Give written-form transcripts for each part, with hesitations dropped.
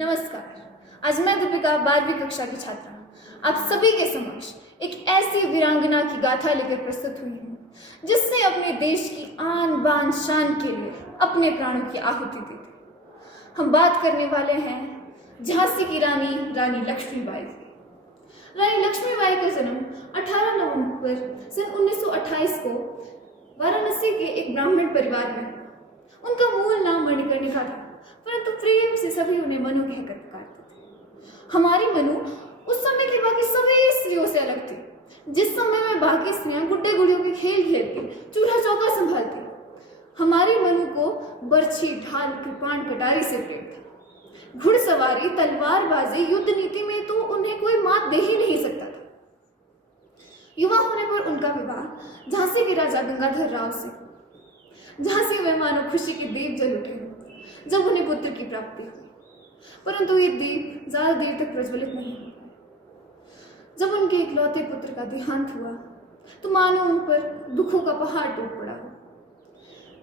नमस्कार। आज मैं दीपिका 12वीं कक्षा की छात्रा आप सभी के समक्ष एक ऐसी वीरांगना की गाथा लेकर प्रस्तुत हुई हूँ जिसने अपने देश की आन बान शान के लिए अपने प्राणों की आहुति दी थी। हम बात करने वाले हैं झांसी की रानी लक्ष्मीबाई की। रानी लक्ष्मीबाई का जन्म 18 नवंबर सन 1928 को वाराणसी के एक ब्राह्मण परिवार में हुआ। उनका मूल नाम मणिकर्णिका था, परंतु प्रेम से सभी उन्हें मनु कहकर पुकारते थे। हमारी मनु उस समय की बाकी सभी स्त्रियों से अलग थी। जिस समय में बाकी स्त्रियां गुड्डे गुड़ियों के खेल खेल के चूल्हा चौका संभालती, हमारी मनु को बर्छी, ढाल, कृपाण, कटारी से प्रेम था। घुड़सवारी, तलवारबाजी, युद्ध नीति में तो उन्हें कोई मात दे ही नहीं सकता था। युवा होने पर उनका विवाह झांसी के राजा गंगाधर राव से। झांसी में मानो खुशी के दीप जल उठे जब उन्हें पुत्र की प्राप्ति हुई, परंतु ये दीप ज्यादा देर तक प्रज्वलित नहीं हुए। जब उनके इकलौते पुत्र का देहांत हुआ तो मानो उन पर दुखों का पहाड़ टूट पड़ा।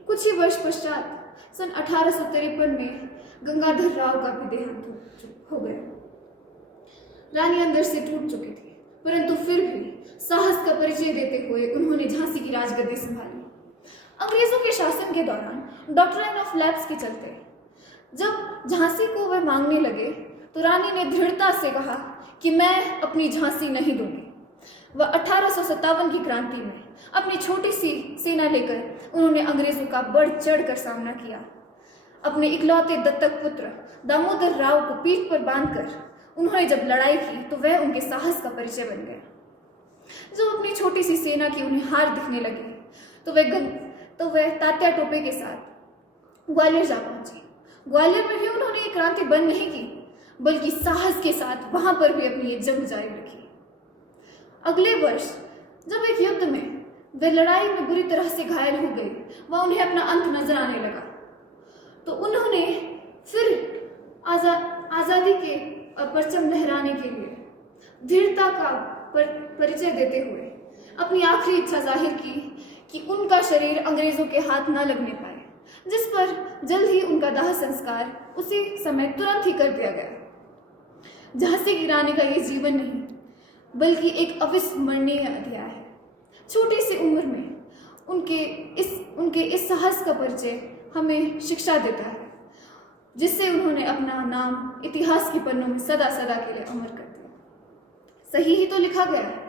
कुछ ही वर्ष पश्चात सन 1853 में गंगाधर राव का भी देहांत हो गया। रानी अंदर से टूट चुकी थी, परंतु फिर भी साहस का परिचय देते हुए उन्होंने झांसी की राजगद्दी संभाली। अंग्रेजों के शासन के दौरान डॉक्ट्राइन ऑफ लैप्स के चलते जब झांसी को वे मांगने लगे तो रानी ने दृढ़ता से कहा कि मैं अपनी झांसी नहीं दूंगी। वह 1857 की क्रांति में अपनी छोटी सी सेना लेकर उन्होंने अंग्रेजों का बढ़ चढ़कर सामना किया। अपने इकलौते दत्तक पुत्र दामोदर राव को पीठ पर बांधकर उन्होंने जब लड़ाई की तो वह उनके साहस का परिचय बन गया। जब अपनी छोटी सी सेना की उन्हें हार दिखने लगी तो वह तात्या टोपे के साथ ग्वालियर जा पहुंची। ग्वालियर में भी उन्होंने एक क्रांति बंद नहीं की, बल्कि साहस के साथ वहां पर भी अपनी ये जंग जारी रखी। अगले वर्ष जब एक युद्ध में वे लड़ाई में बुरी तरह से घायल हो गई, वह उन्हें अपना अंत नजर आने लगा, तो उन्होंने फिर आजादी के परचम लहराने के लिए दृढ़ता का परिचय देते हुए अपनी आखिरी इच्छा जाहिर की कि उनका शरीर अंग्रेजों के हाथ न लगने पाए, जिस पर जल्द ही उनका दाह संस्कार उसी समय तुरंत ही कर दिया गया। झांसी की रानी का ये जीवन नहीं बल्कि एक अविस्मरणीय अध्याय है। छोटी सी उम्र में उनके इस साहस का परिचय हमें शिक्षा देता है, जिससे उन्होंने अपना नाम इतिहास के पन्नों में सदा सदा के लिए अमर कर दिया। सही ही तो लिखा गया है,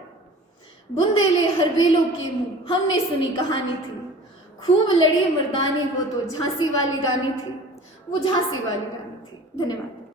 बुंदेले हर बेलों की मुंह हमने सुनी कहानी थी, खूब लड़ी मर्दानी वो तो झांसी वाली रानी थी, वो झांसी वाली रानी थी। धन्यवाद।